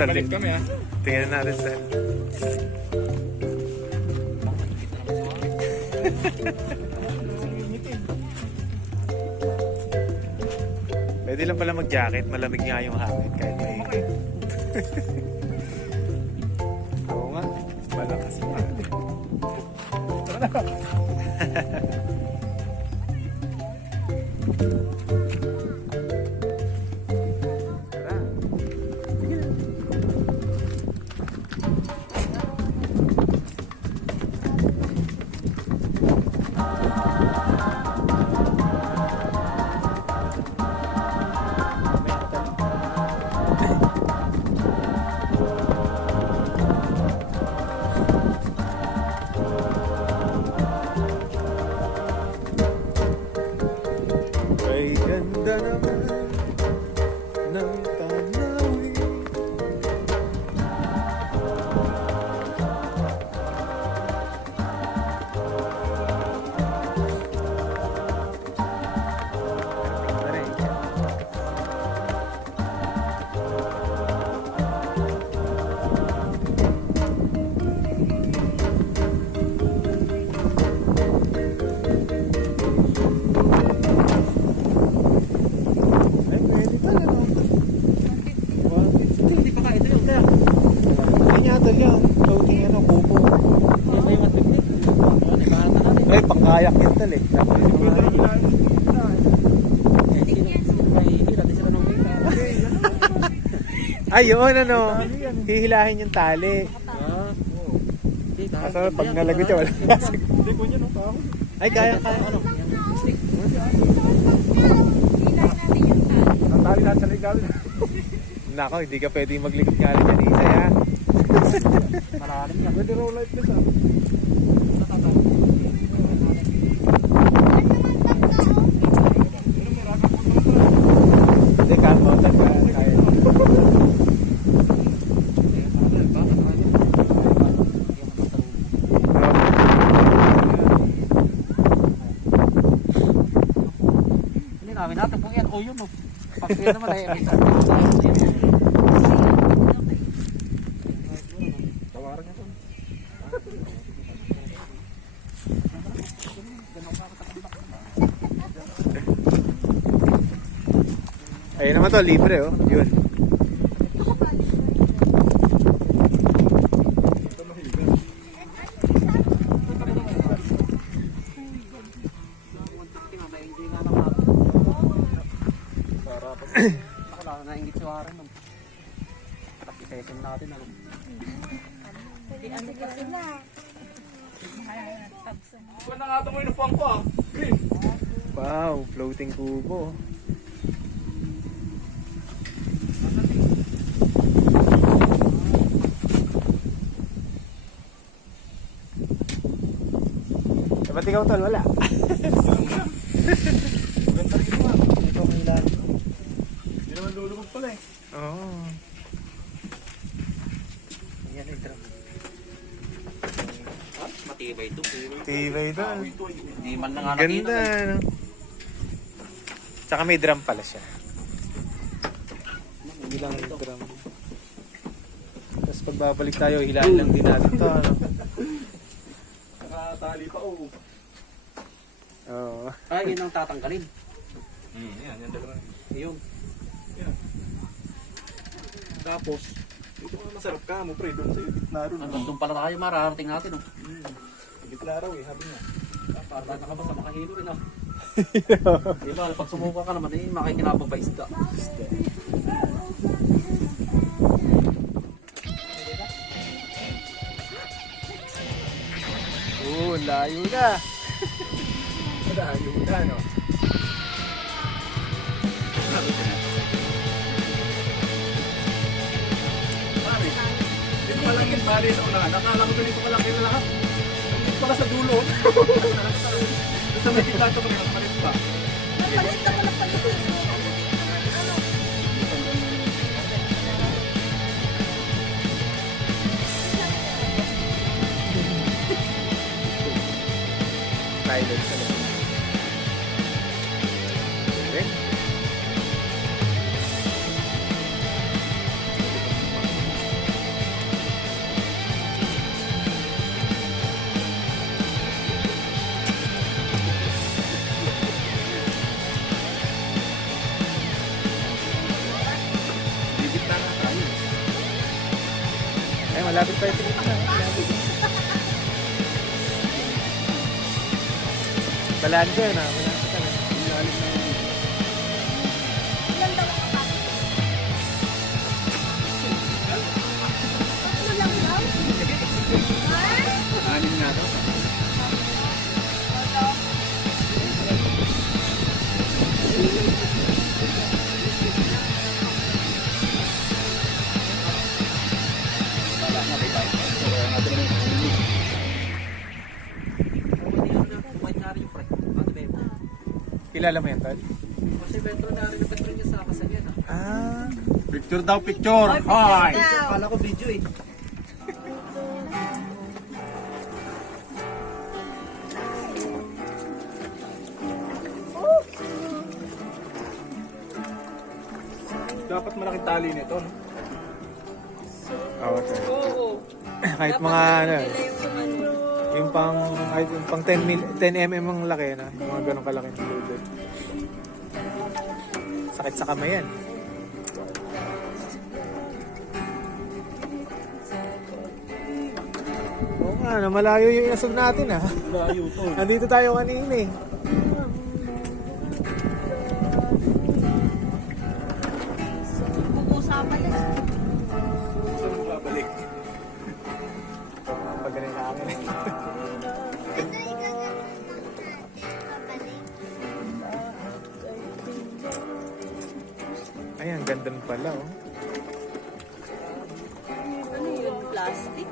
Tol. Balik kami ha. Tingnan natin, Tol. Pwede lang pala mag-jacket. Malamig nga yung hangin kahit may... Oo nga. Malakas pa. Ay ganda naman ng tanawin. Hindi pa ka ito yung kaya. Ay nga tol yan. Floating ano, kubo. Ito yung matipid. Ay, pangkayak yun tol eh. Ay, yun ano. Hihilahin yung tali. Asa pag nalagot siya, wala lasag. Hindi ko niya no pa. Ay, kaya ano. Ang tali lahat sa ligaw. Nako, hindi ka pwedeng maglikot nga rin yan isa ya. Malalim niya. Pwede roll light na sa. Hindi, kalmo tal ka. Kaya. Hindi namin natin po yan. O yun o. Pagkaya naman ay tawaran niya po. Ayun naman to, libre oh. Yun. Wala na ingit si Warren. Tapos i-session natin. Ano ka sila? Kung na nga ito mo inupuan ko ah. Green. Wow, floating kubo. Ba't ikaw tol? Wala. Maganda rin mo ah. Ito ang ilan. Hindi naman lulubog pala eh. Oo. Yan yung drum. Matibay ito. Tibay ito. Hindi man na nga Ganda. No? Tsaka may drum pala siya. Hindi lang yung drum. Tapos pag babalik tayo, hilahin lang din natin to. Ano? Nakatali pa oh. Oo. Ay, yun ang tatanggalin. Yan dalawa. Ayun. Yan. Tapos, Dito nga masarap ka mo pre, doon sa gitna ron. hanggang doon pala tayo mararating natin oh. Gitna raw eh, habi nga. Para nakabasa makahilo rin ah. Diba, pag sumuka ka naman eh, makikinabang pa isda. Layo na. Layo na no. Dito malangin pare sa unahan. Nakala ko dito malaki na lahat. Dito pala sa dulo. Sa may gitna ito kami, nakapalit pa. Napalit na ko na palit. Silent sa loob. Okay. Malapit tayo sa gitna. Balanse na. Balanse ka na. Ilalim na yun. Ilan daw ang kapatid? Tatlo lang daw? Ha? Anim nga daw. Wala na, may tayo. Kaya natin yung panguli. Kilala mo yan, Tol? Ah. Picture daw, picture! Hi! Daw. ko video eh. Dapat malaking tali nito, no? Oo, sir. Kahit mga ano, yung pang, kahit yung pang 10 mm ang laki na, yung mga ganong kalaki ng loaded. Sakit sa kamay yan. Oo nga, na malayo yung inasog natin ah. Layo to. Nandito tayo kanina eh. Pag-uusapan na. Saan mo babalik? Pag ganun na akin eh. Ay, ang ganda nun pala oh. Ano yun? Plastic?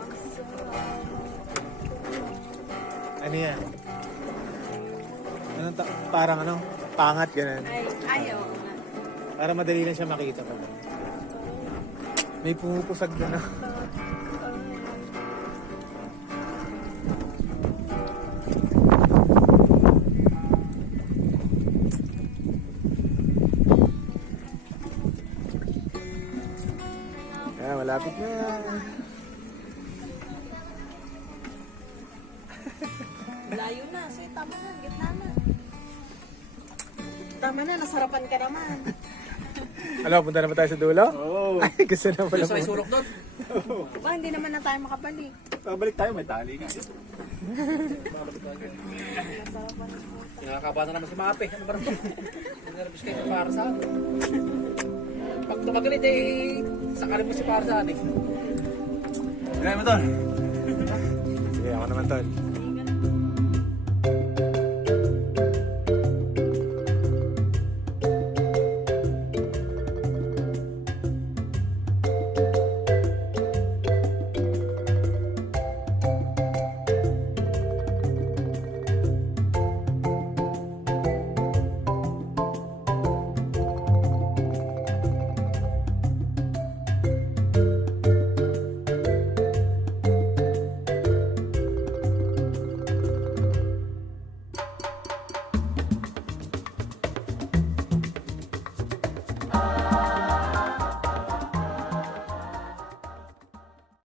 Ano yan? Anong parang ano? Pangat ganun. Ayaw. Para madali lang siya makita pala. May pumupusag na na. Ah, malapit na. Layo na. Sige, tama na. Gitna na. Tama na. Nasarapan ka naman. Ano, punta na ba tayo sa dulo? Oo. Ay, gusto na pala Sa isurok doon. Ba, hindi naman na tayo makabalik. Babalik tayo, may tali nga. Nakakabata naman si Mape. Ano ba naman? Nervous kayo para sa akin. Pag tumagalit eh, sakarin mo si para sa akin eh. Kaya mo to. Sige, ako naman tol.